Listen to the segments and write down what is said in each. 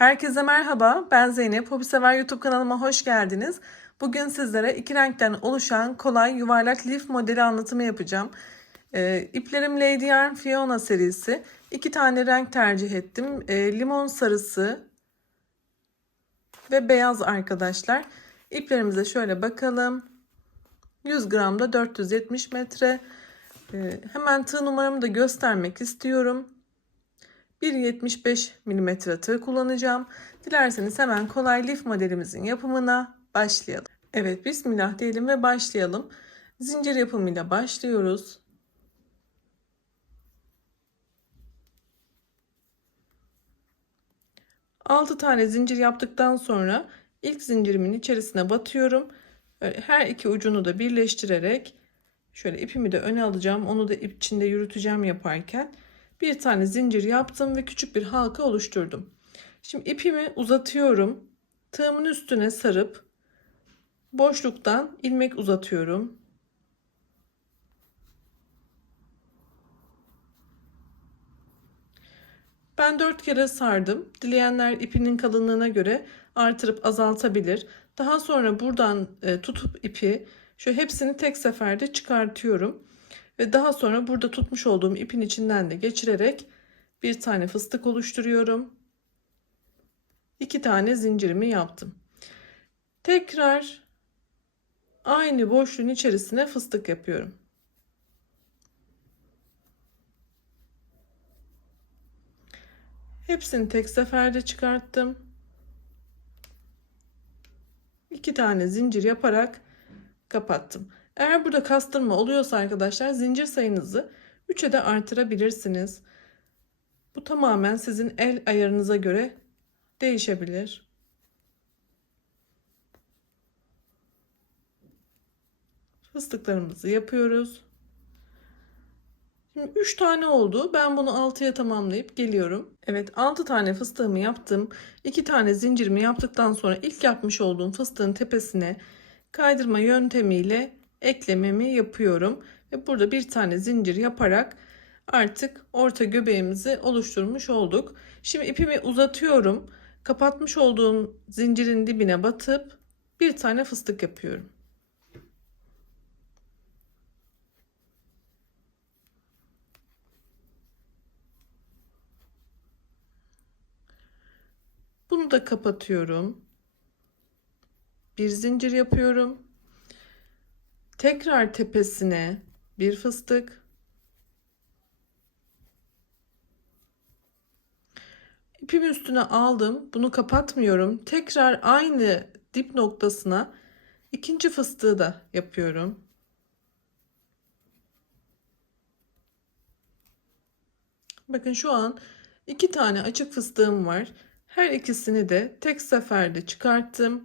Herkese merhaba, ben Zeynep. Hobi Sever YouTube kanalıma hoş geldiniz. Bugün sizlere iki renkten oluşan kolay yuvarlak lif modeli anlatımı yapacağım. Ee, iplerim Lady Yarn Fiona serisi. İki tane renk tercih ettim. Ee, limon sarısı ve beyaz arkadaşlar. İplerimize şöyle bakalım. 100 gramda 470 metre. Ee, hemen tığ numaramı da göstermek istiyorum. 1.75 mm tığ kullanacağım. Dilerseniz hemen kolay lif modelimizin yapımına başlayalım. Evet bismillah diyelim ve başlayalım. Zincir yapımıyla başlıyoruz. Altı tane zincir yaptıktan sonra ilk zincirimin içerisine batıyorum. Her iki ucunu da birleştirerek şöyle ipimi de öne alacağım. Onu da ip içinde yürüteceğim yaparken bir tane zincir yaptım ve küçük bir halka oluşturdum. Şimdi ipimi uzatıyorum. Tığımın üstüne sarıp boşluktan ilmek uzatıyorum. Ben 4 kere sardım. Dileyenler ipinin kalınlığına göre artırıp azaltabilir. Daha sonra buradan e, tutup ipi şu hepsini tek seferde çıkartıyorum. Ve daha sonra burada tutmuş olduğum ipin içinden de geçirerek bir tane fıstık oluşturuyorum. İki tane zincirimi yaptım. Tekrar aynı boşluğun içerisine fıstık yapıyorum. Hepsini tek seferde çıkarttım. İki tane zincir yaparak kapattım. Eğer burada kastırma oluyorsa arkadaşlar zincir sayınızı 3'e de artırabilirsiniz. Bu tamamen sizin el ayarınıza göre değişebilir. Fıstıklarımızı yapıyoruz. Şimdi 3 tane oldu. Ben bunu 6'ya tamamlayıp geliyorum. Evet 6 tane fıstığımı yaptım. 2 tane zincirimi yaptıktan sonra ilk yapmış olduğum fıstığın tepesine kaydırma yöntemiyle eklememi yapıyorum. Ve burada bir tane zincir yaparak artık orta göbeğimizi oluşturmuş olduk. Şimdi ipimi uzatıyorum. Kapatmış olduğum zincirin dibine batıp bir tane fıstık yapıyorum. Bunu da kapatıyorum. Bir zincir yapıyorum. Tekrar tepesine bir fıstık. İpimi üstüne aldım. Bunu kapatmıyorum. Tekrar aynı dip noktasına ikinci fıstığı da yapıyorum. Bakın şu an iki tane açık fıstığım var. Her ikisini de tek seferde çıkarttım.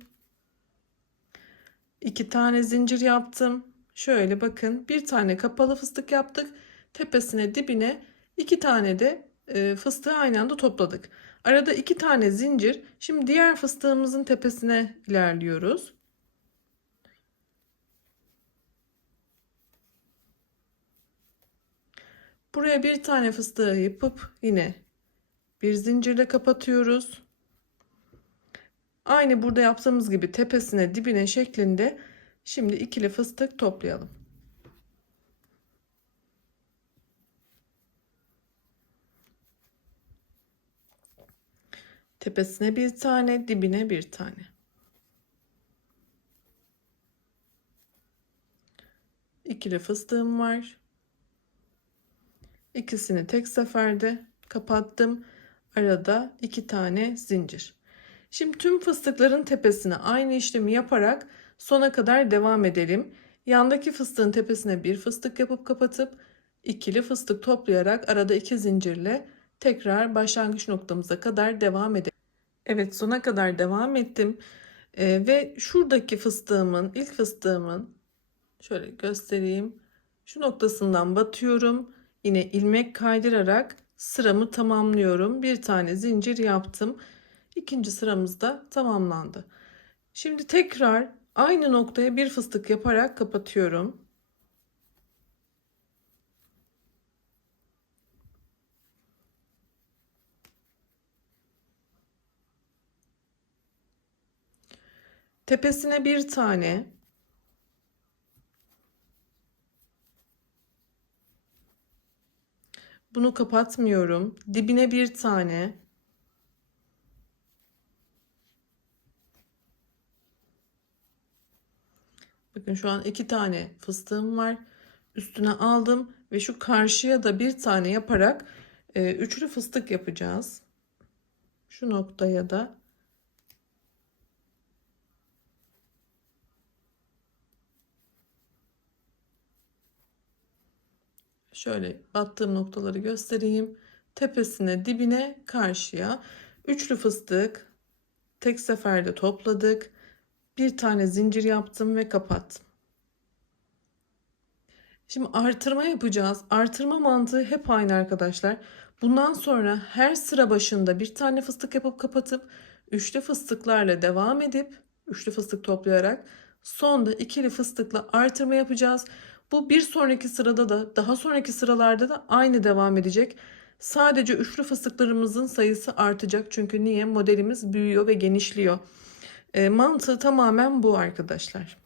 İki tane zincir yaptım. Şöyle bakın bir tane kapalı fıstık yaptık. Tepesine dibine iki tane de e, fıstığı aynı anda topladık. Arada iki tane zincir. Şimdi diğer fıstığımızın tepesine ilerliyoruz. Buraya bir tane fıstığı yapıp yine bir zincirle kapatıyoruz. Aynı burada yaptığımız gibi tepesine dibine şeklinde şimdi ikili fıstık toplayalım. Tepesine bir tane, dibine bir tane. İkili fıstığım var. İkisini tek seferde kapattım. Arada iki tane zincir. Şimdi tüm fıstıkların tepesine aynı işlemi yaparak sona kadar devam edelim. Yandaki fıstığın tepesine bir fıstık yapıp kapatıp ikili fıstık toplayarak arada iki zincirle tekrar başlangıç noktamıza kadar devam edelim. Evet sona kadar devam ettim. Ee, ve şuradaki fıstığımın ilk fıstığımın şöyle göstereyim. Şu noktasından batıyorum. Yine ilmek kaydırarak sıramı tamamlıyorum. Bir tane zincir yaptım. İkinci sıramız da tamamlandı. Şimdi tekrar aynı noktaya bir fıstık yaparak kapatıyorum. Tepesine bir tane. Bunu kapatmıyorum. Dibine bir tane. Bakın şu an iki tane fıstığım var. Üstüne aldım ve şu karşıya da bir tane yaparak e, üçlü fıstık yapacağız. Şu noktaya da şöyle battığım noktaları göstereyim. Tepesine, dibine, karşıya üçlü fıstık tek seferde topladık. Bir tane zincir yaptım ve kapattım. Şimdi artırma yapacağız. Artırma mantığı hep aynı arkadaşlar. Bundan sonra her sıra başında bir tane fıstık yapıp kapatıp üçlü fıstıklarla devam edip üçlü fıstık toplayarak sonda ikili fıstıkla artırma yapacağız. Bu bir sonraki sırada da daha sonraki sıralarda da aynı devam edecek. Sadece üçlü fıstıklarımızın sayısı artacak. Çünkü niye? Modelimiz büyüyor ve genişliyor. E, mantığı tamamen bu arkadaşlar.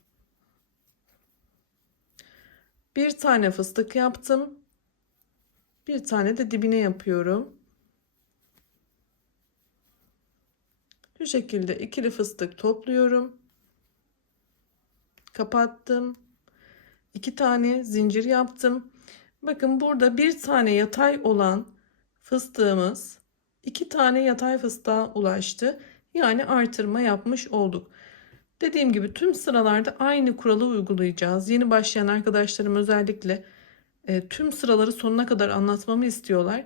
Bir tane fıstık yaptım. Bir tane de dibine yapıyorum. Bu şekilde ikili fıstık topluyorum. Kapattım. İki tane zincir yaptım. Bakın burada bir tane yatay olan fıstığımız iki tane yatay fıstığa ulaştı. Yani artırma yapmış olduk. Dediğim gibi tüm sıralarda aynı kuralı uygulayacağız. Yeni başlayan arkadaşlarım özellikle e, tüm sıraları sonuna kadar anlatmamı istiyorlar.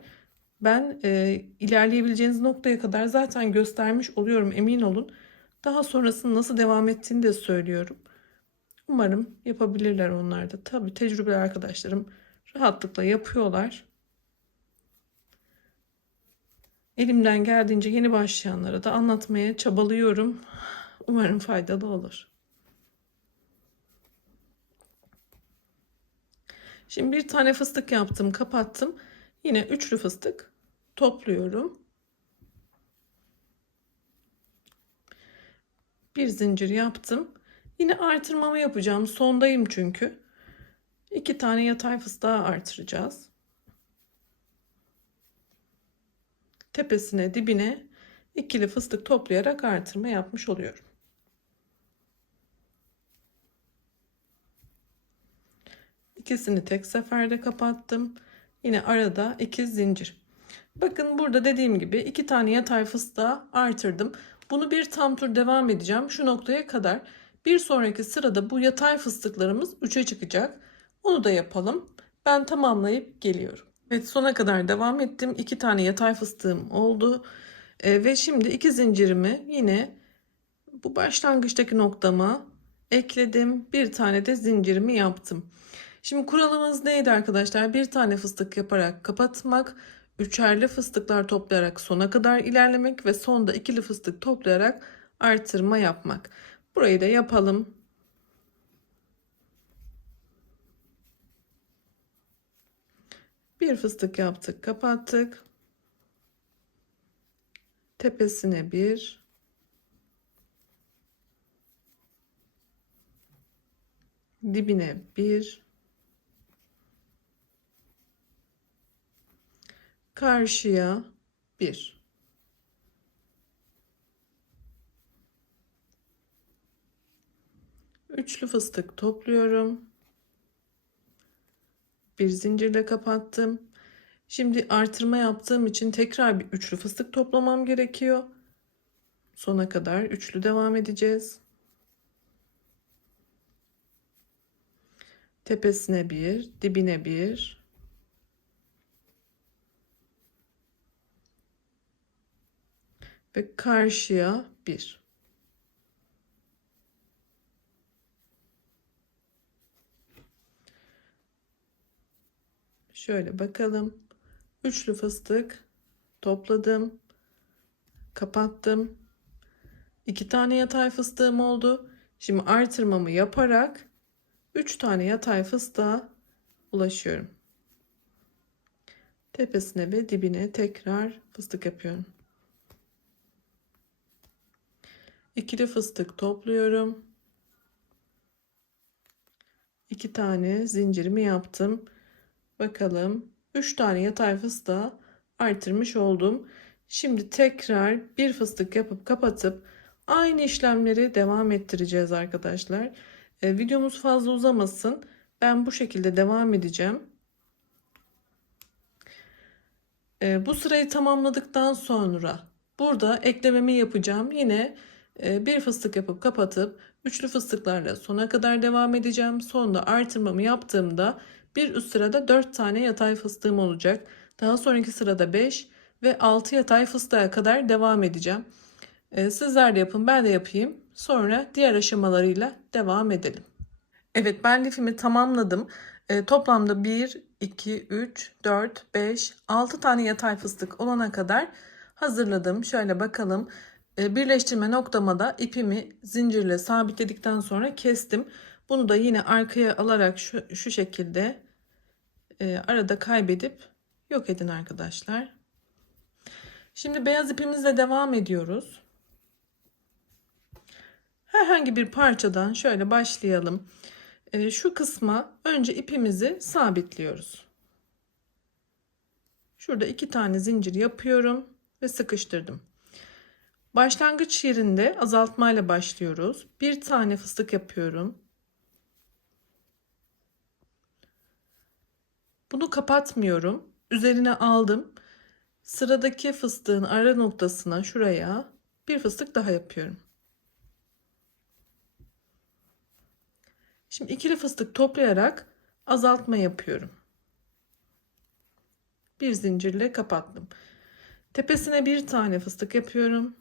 Ben e, ilerleyebileceğiniz noktaya kadar zaten göstermiş oluyorum emin olun. Daha sonrasında nasıl devam ettiğini de söylüyorum. Umarım yapabilirler onlar da. Tabii tecrübeli arkadaşlarım rahatlıkla yapıyorlar. Elimden geldiğince yeni başlayanlara da anlatmaya çabalıyorum. Umarım faydalı olur. Şimdi bir tane fıstık yaptım, kapattım. Yine üçlü fıstık topluyorum. Bir zincir yaptım. Yine artırmamı yapacağım. Sondayım çünkü. İki tane yatay fıstığa artıracağız. Tepesine, dibine ikili fıstık toplayarak artırma yapmış oluyorum. İkisini tek seferde kapattım. Yine arada iki zincir. Bakın burada dediğim gibi iki tane yatay fıstığa artırdım. Bunu bir tam tur devam edeceğim. Şu noktaya kadar. Bir sonraki sırada bu yatay fıstıklarımız 3'e çıkacak. Onu da yapalım. Ben tamamlayıp geliyorum. Evet sona kadar devam ettim. İki tane yatay fıstığım oldu. Ee, ve şimdi iki zincirimi yine bu başlangıçtaki noktama ekledim. Bir tane de zincirimi yaptım. Şimdi kuralımız neydi arkadaşlar? Bir tane fıstık yaparak kapatmak, üçerli fıstıklar toplayarak sona kadar ilerlemek ve sonda ikili fıstık toplayarak artırma yapmak. Burayı da yapalım. Bir fıstık yaptık, kapattık. Tepesine bir, dibine bir, karşıya bir. Üçlü fıstık topluyorum. Bir zincirle kapattım. Şimdi artırma yaptığım için tekrar bir üçlü fıstık toplamam gerekiyor. Sona kadar üçlü devam edeceğiz. Tepesine bir, dibine bir. Ve karşıya bir. Şöyle bakalım. Üçlü fıstık topladım. Kapattım. İki tane yatay fıstığım oldu. Şimdi artırmamı yaparak üç tane yatay fıstığa ulaşıyorum. Tepesine ve dibine tekrar fıstık yapıyorum. ikili fıstık topluyorum. İki tane zincirimi yaptım. Bakalım 3 tane yatay fıstığa artırmış oldum. Şimdi tekrar bir fıstık yapıp kapatıp aynı işlemleri devam ettireceğiz arkadaşlar. E, videomuz fazla uzamasın. Ben bu şekilde devam edeceğim. E, bu sırayı tamamladıktan sonra burada eklememi yapacağım. Yine e, bir fıstık yapıp kapatıp üçlü fıstıklarla sona kadar devam edeceğim. Sonunda artırmamı yaptığımda bir üst sırada 4 tane yatay fıstığım olacak. Daha sonraki sırada 5 ve 6 yatay fıstığa kadar devam edeceğim. Ee, sizler de yapın ben de yapayım. Sonra diğer aşamalarıyla devam edelim. Evet ben lifimi tamamladım. Ee, toplamda 1, 2, 3, 4, 5, 6 tane yatay fıstık olana kadar hazırladım. Şöyle bakalım. Ee, birleştirme noktama da ipimi zincirle sabitledikten sonra kestim. Bunu da yine arkaya alarak şu, şu şekilde e, arada kaybedip yok edin arkadaşlar. Şimdi beyaz ipimizle devam ediyoruz. Herhangi bir parçadan şöyle başlayalım. E, şu kısma önce ipimizi sabitliyoruz. Şurada iki tane zincir yapıyorum ve sıkıştırdım. Başlangıç yerinde azaltmayla başlıyoruz. Bir tane fıstık yapıyorum. Bunu kapatmıyorum. Üzerine aldım. Sıradaki fıstığın ara noktasına şuraya bir fıstık daha yapıyorum. Şimdi ikili fıstık toplayarak azaltma yapıyorum. Bir zincirle kapattım. Tepesine bir tane fıstık yapıyorum.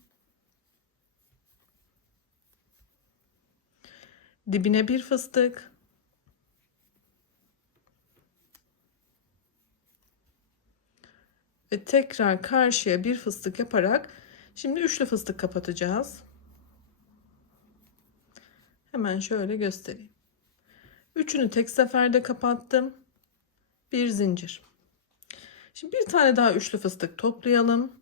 Dibine bir fıstık. Ve tekrar karşıya bir fıstık yaparak şimdi üçlü fıstık kapatacağız. Hemen şöyle göstereyim. Üçünü tek seferde kapattım. Bir zincir. Şimdi bir tane daha üçlü fıstık toplayalım.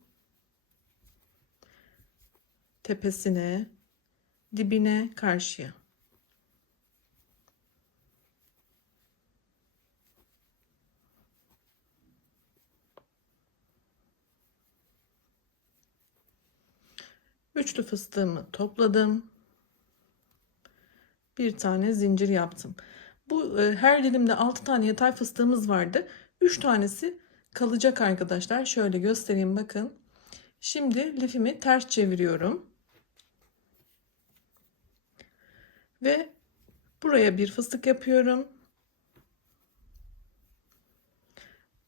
Tepesine, dibine, karşıya. Üçlü fıstığımı topladım. Bir tane zincir yaptım. Bu e, her dilimde 6 tane yatay fıstığımız vardı. 3 tanesi kalacak arkadaşlar. Şöyle göstereyim bakın. Şimdi lifimi ters çeviriyorum. Ve buraya bir fıstık yapıyorum.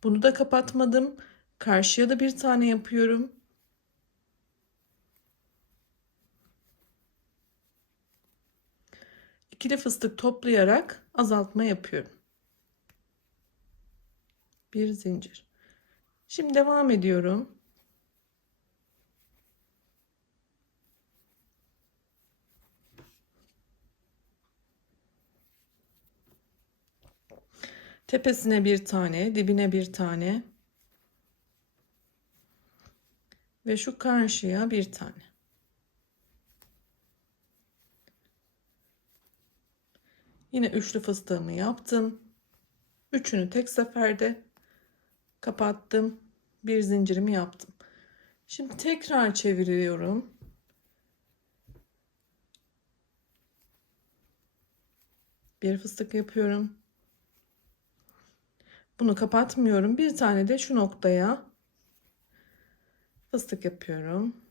Bunu da kapatmadım. Karşıya da bir tane yapıyorum. İkili fıstık toplayarak azaltma yapıyorum. Bir zincir. Şimdi devam ediyorum. Tepesine bir tane, dibine bir tane. Ve şu karşıya bir tane. Yine üçlü fıstığımı yaptım. Üçünü tek seferde kapattım. Bir zincirimi yaptım. Şimdi tekrar çeviriyorum. Bir fıstık yapıyorum. Bunu kapatmıyorum. Bir tane de şu noktaya fıstık yapıyorum.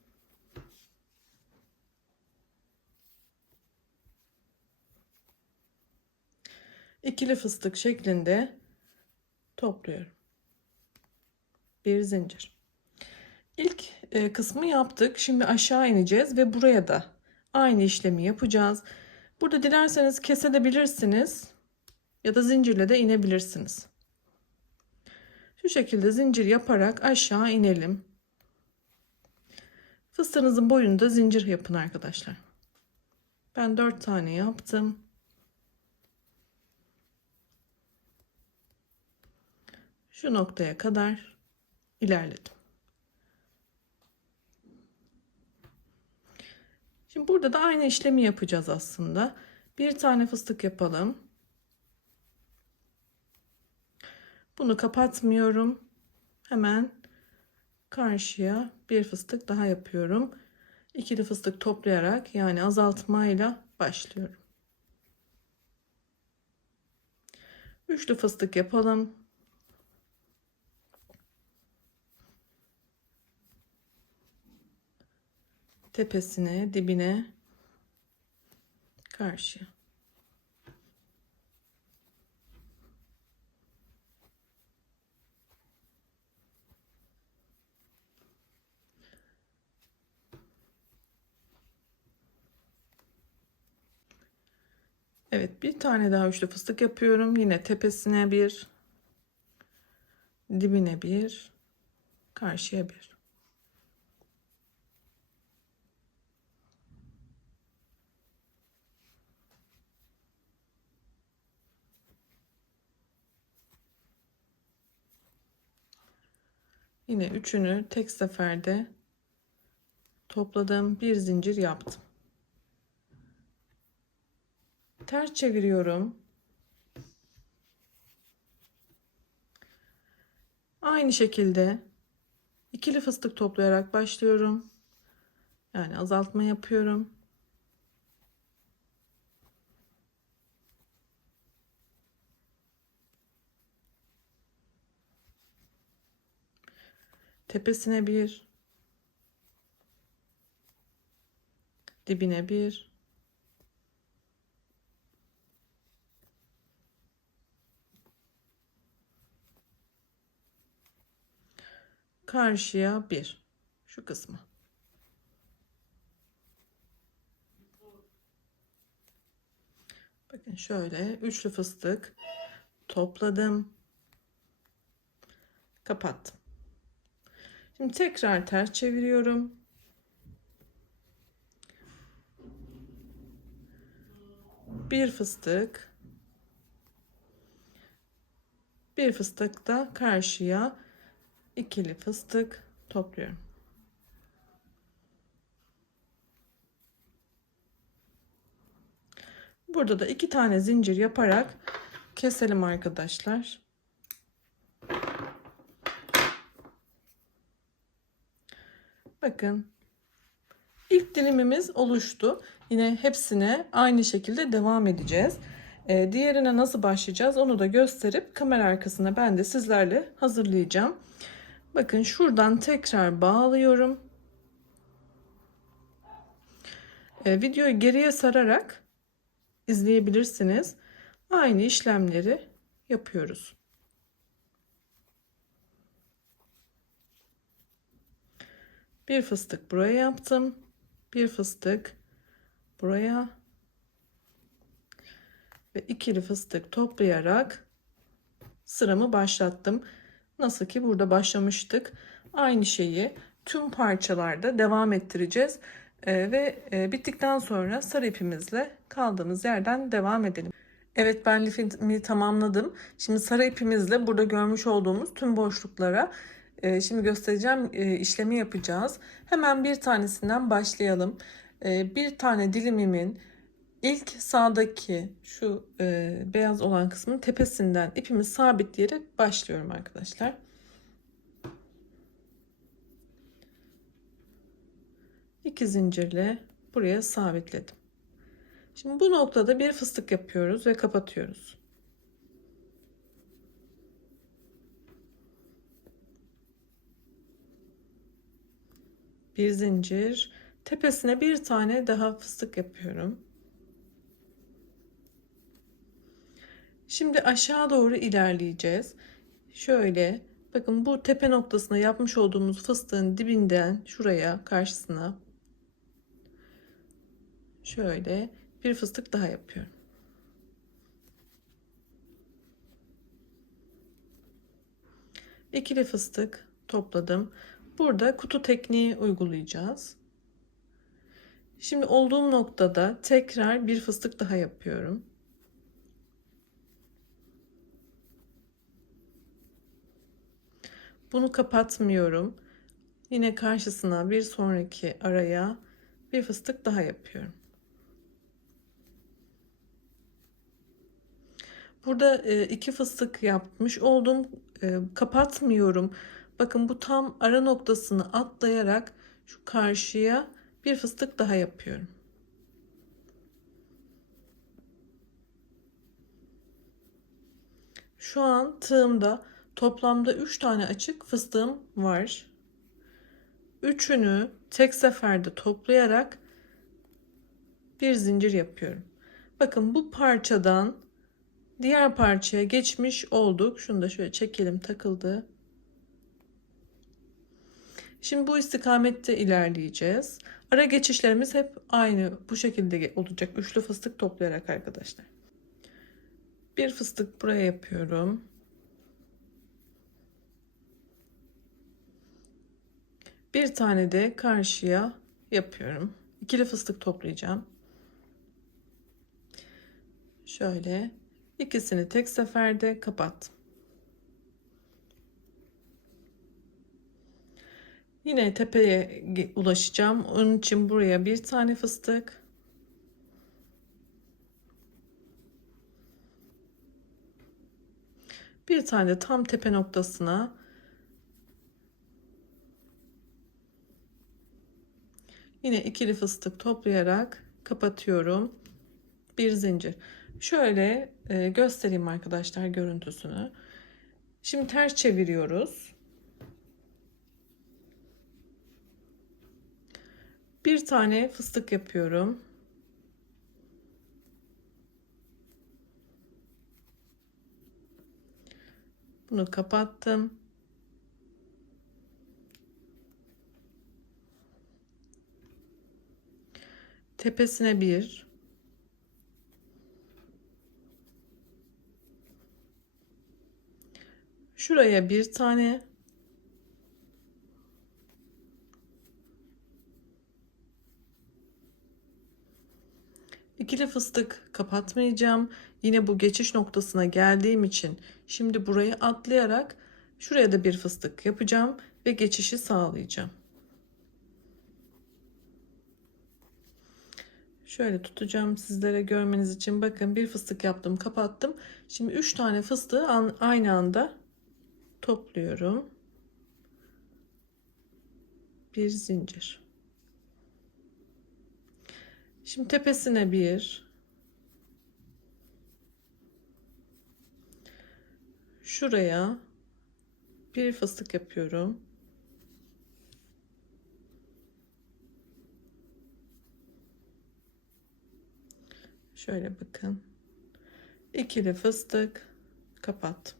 İkili fıstık şeklinde topluyorum. Bir zincir. İlk e, kısmı yaptık. Şimdi aşağı ineceğiz ve buraya da aynı işlemi yapacağız. Burada dilerseniz kesebilirsiniz ya da zincirle de inebilirsiniz. Şu şekilde zincir yaparak aşağı inelim. Fıstığınızın boyunda zincir yapın arkadaşlar. Ben 4 tane yaptım. Şu noktaya kadar ilerledim. Şimdi burada da aynı işlemi yapacağız aslında. Bir tane fıstık yapalım. Bunu kapatmıyorum. Hemen karşıya bir fıstık daha yapıyorum. İkili fıstık toplayarak yani azaltmayla başlıyorum. Üçlü fıstık yapalım. Tepesine, dibine, karşıya. Evet bir tane daha üçlü fıstık yapıyorum. Yine tepesine bir, dibine bir, karşıya bir. Yine üçünü tek seferde topladım. Bir zincir yaptım. Ters çeviriyorum. Aynı şekilde ikili fıstık toplayarak başlıyorum. Yani azaltma yapıyorum. Tepesine bir, dibine bir, karşıya bir şu kısmı. Bakın şöyle üçlü fıstık topladım. Kapattım. Şimdi tekrar ters çeviriyorum. Bir fıstık. Bir fıstık da karşıya ikili fıstık topluyorum. Burada da iki tane zincir yaparak keselim arkadaşlar. Bakın ilk dilimimiz oluştu. Yine hepsine aynı şekilde devam edeceğiz. Ee, diğerine nasıl başlayacağız onu da gösterip kamera arkasına ben de sizlerle hazırlayacağım. Bakın şuradan tekrar bağlıyorum. Ee, videoyu geriye sararak izleyebilirsiniz. Aynı işlemleri yapıyoruz. Bir fıstık buraya yaptım. Bir fıstık buraya ve ikili fıstık toplayarak sıramı başlattım. Nasıl ki burada başlamıştık. Aynı şeyi tüm parçalarda devam ettireceğiz. Ee, ve e, bittikten sonra sarı ipimizle kaldığımız yerden devam edelim. Evet ben lifimi tamamladım. Şimdi sarı ipimizle burada görmüş olduğumuz tüm boşluklara şimdi göstereceğim e, işlemi yapacağız. Hemen bir tanesinden başlayalım. E, bir tane dilimimin ilk sağdaki şu e, beyaz olan kısmın tepesinden ipimi sabitleyerek başlıyorum arkadaşlar. İki zincirle buraya sabitledim. Şimdi bu noktada bir fıstık yapıyoruz ve kapatıyoruz. Bir zincir, tepesine bir tane daha fıstık yapıyorum. Şimdi aşağı doğru ilerleyeceğiz. Şöyle bakın bu tepe noktasına yapmış olduğumuz fıstığın dibinden şuraya karşısına şöyle bir fıstık daha yapıyorum. İkili fıstık topladım. Burada kutu tekniği uygulayacağız. Şimdi olduğum noktada tekrar bir fıstık daha yapıyorum. Bunu kapatmıyorum. Yine karşısına bir sonraki araya bir fıstık daha yapıyorum. Burada e, iki fıstık yapmış oldum. E, kapatmıyorum. Bakın bu tam ara noktasını atlayarak şu karşıya bir fıstık daha yapıyorum. Şu an tığımda toplamda 3 tane açık fıstığım var. Üçünü tek seferde toplayarak bir zincir yapıyorum. Bakın bu parçadan diğer parçaya geçmiş olduk. Şunu da şöyle çekelim takıldı. Şimdi bu istikamette ilerleyeceğiz. Ara geçişlerimiz hep aynı bu şekilde olacak. Üçlü fıstık toplayarak arkadaşlar. Bir fıstık buraya yapıyorum. Bir tane de karşıya yapıyorum. İkili fıstık toplayacağım. Şöyle ikisini tek seferde kapattım. Yine tepeye ulaşacağım. Onun için buraya bir tane fıstık. Bir tane tam tepe noktasına Yine ikili fıstık toplayarak kapatıyorum. Bir zincir. Şöyle e, göstereyim arkadaşlar görüntüsünü. Şimdi ters çeviriyoruz. Bir tane fıstık yapıyorum. Bunu kapattım. Tepesine bir. Şuraya bir tane. İkili fıstık kapatmayacağım. Yine bu geçiş noktasına geldiğim için şimdi burayı atlayarak şuraya da bir fıstık yapacağım ve geçişi sağlayacağım. Şöyle tutacağım sizlere görmeniz için. Bakın bir fıstık yaptım, kapattım. Şimdi 3 tane fıstığı aynı anda topluyorum. Bir zincir. Şimdi tepesine bir şuraya bir fıstık yapıyorum. Şöyle bakın. İkili fıstık kapat.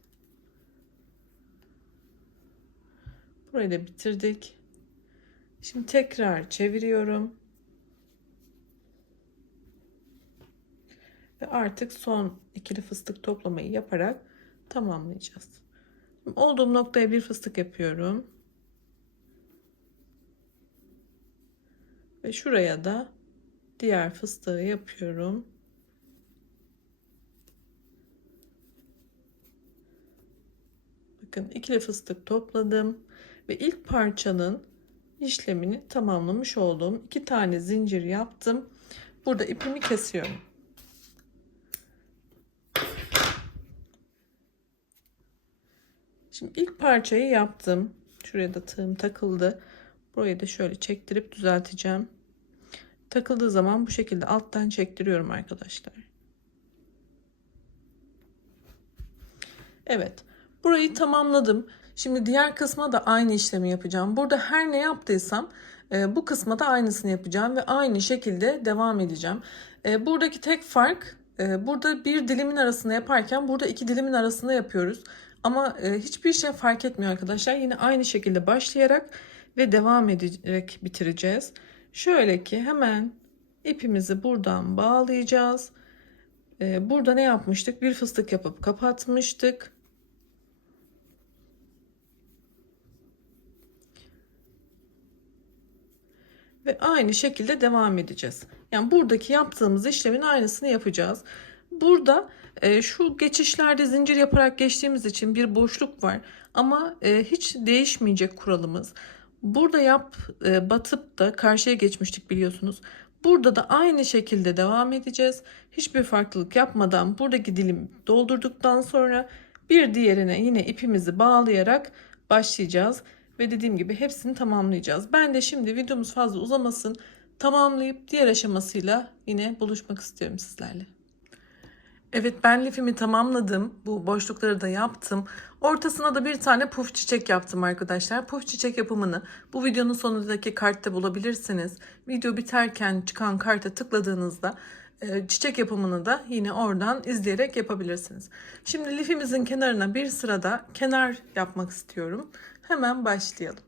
Burayı da bitirdik. Şimdi tekrar çeviriyorum. Ve artık son ikili fıstık toplamayı yaparak tamamlayacağız. Olduğum noktaya bir fıstık yapıyorum. Ve şuraya da diğer fıstığı yapıyorum. Bakın ikili fıstık topladım ve ilk parçanın işlemini tamamlamış oldum. İki tane zincir yaptım. Burada ipimi kesiyorum. Şimdi ilk parçayı yaptım. Şuraya da tığım takıldı. Burayı da şöyle çektirip düzelteceğim. Takıldığı zaman bu şekilde alttan çektiriyorum arkadaşlar. Evet. Burayı tamamladım. Şimdi diğer kısma da aynı işlemi yapacağım. Burada her ne yaptıysam e, bu kısma da aynısını yapacağım ve aynı şekilde devam edeceğim. E, buradaki tek fark e, burada bir dilimin arasında yaparken burada iki dilimin arasında yapıyoruz. Ama hiçbir şey fark etmiyor arkadaşlar. Yine aynı şekilde başlayarak ve devam ederek bitireceğiz. Şöyle ki hemen ipimizi buradan bağlayacağız. Burada ne yapmıştık? Bir fıstık yapıp kapatmıştık. ve aynı şekilde devam edeceğiz. Yani buradaki yaptığımız işlemin aynısını yapacağız. Burada e, şu geçişlerde zincir yaparak geçtiğimiz için bir boşluk var ama e, hiç değişmeyecek kuralımız. Burada yap e, batıp da karşıya geçmiştik biliyorsunuz. Burada da aynı şekilde devam edeceğiz. Hiçbir farklılık yapmadan buradaki dilim doldurduktan sonra bir diğerine yine ipimizi bağlayarak başlayacağız. Ve dediğim gibi hepsini tamamlayacağız. Ben de şimdi videomuz fazla uzamasın tamamlayıp diğer aşamasıyla yine buluşmak istiyorum sizlerle. Evet ben lifimi tamamladım. Bu boşlukları da yaptım. Ortasına da bir tane puf çiçek yaptım arkadaşlar. Puf çiçek yapımını bu videonun sonundaki kartta bulabilirsiniz. Video biterken çıkan karta tıkladığınızda e, çiçek yapımını da yine oradan izleyerek yapabilirsiniz. Şimdi lifimizin kenarına bir sırada kenar yapmak istiyorum. Hemen başlayalım.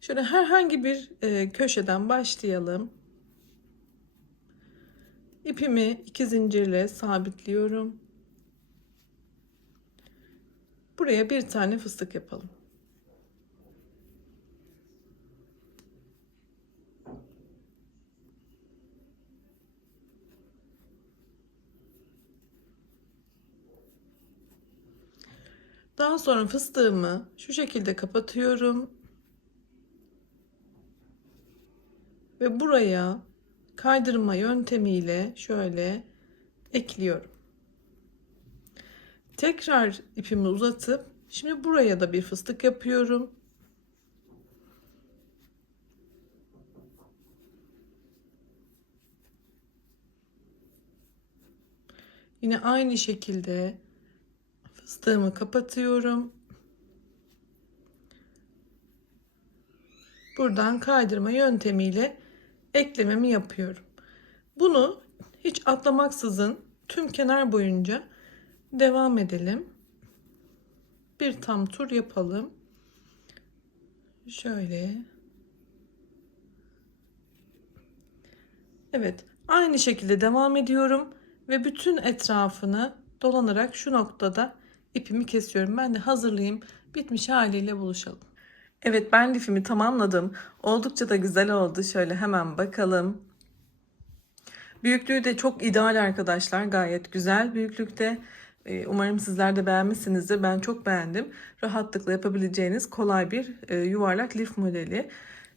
Şöyle herhangi bir e, köşeden başlayalım. İpimi iki zincirle sabitliyorum. Buraya bir tane fıstık yapalım. Daha sonra fıstığımı şu şekilde kapatıyorum. Ve buraya kaydırma yöntemiyle şöyle ekliyorum. Tekrar ipimi uzatıp şimdi buraya da bir fıstık yapıyorum. Yine aynı şekilde fıstığımı kapatıyorum. Buradan kaydırma yöntemiyle eklememi yapıyorum. Bunu hiç atlamaksızın tüm kenar boyunca devam edelim. Bir tam tur yapalım. Şöyle. Evet, aynı şekilde devam ediyorum ve bütün etrafını dolanarak şu noktada ipimi kesiyorum. Ben de hazırlayayım. Bitmiş haliyle buluşalım. Evet ben lifimi tamamladım. Oldukça da güzel oldu. Şöyle hemen bakalım. Büyüklüğü de çok ideal arkadaşlar. Gayet güzel büyüklükte. Ee, Umarım sizler de beğenmişsinizdir. Ben çok beğendim. Rahatlıkla yapabileceğiniz kolay bir e, yuvarlak lif modeli.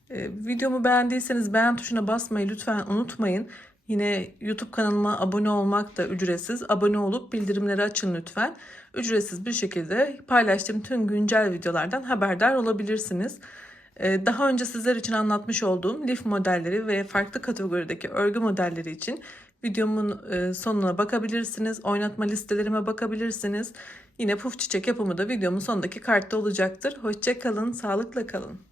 E, videomu beğendiyseniz beğen tuşuna basmayı lütfen unutmayın. Yine YouTube kanalıma abone olmak da ücretsiz. Abone olup bildirimleri açın lütfen. Ücretsiz bir şekilde paylaştığım tüm güncel videolardan haberdar olabilirsiniz. Ee, Daha önce sizler için anlatmış olduğum lif modelleri ve farklı kategorideki örgü modelleri için videomun e, sonuna bakabilirsiniz. Oynatma listelerime bakabilirsiniz. Yine puf çiçek yapımı da videomun sonundaki kartta olacaktır. Hoşçakalın, sağlıkla kalın.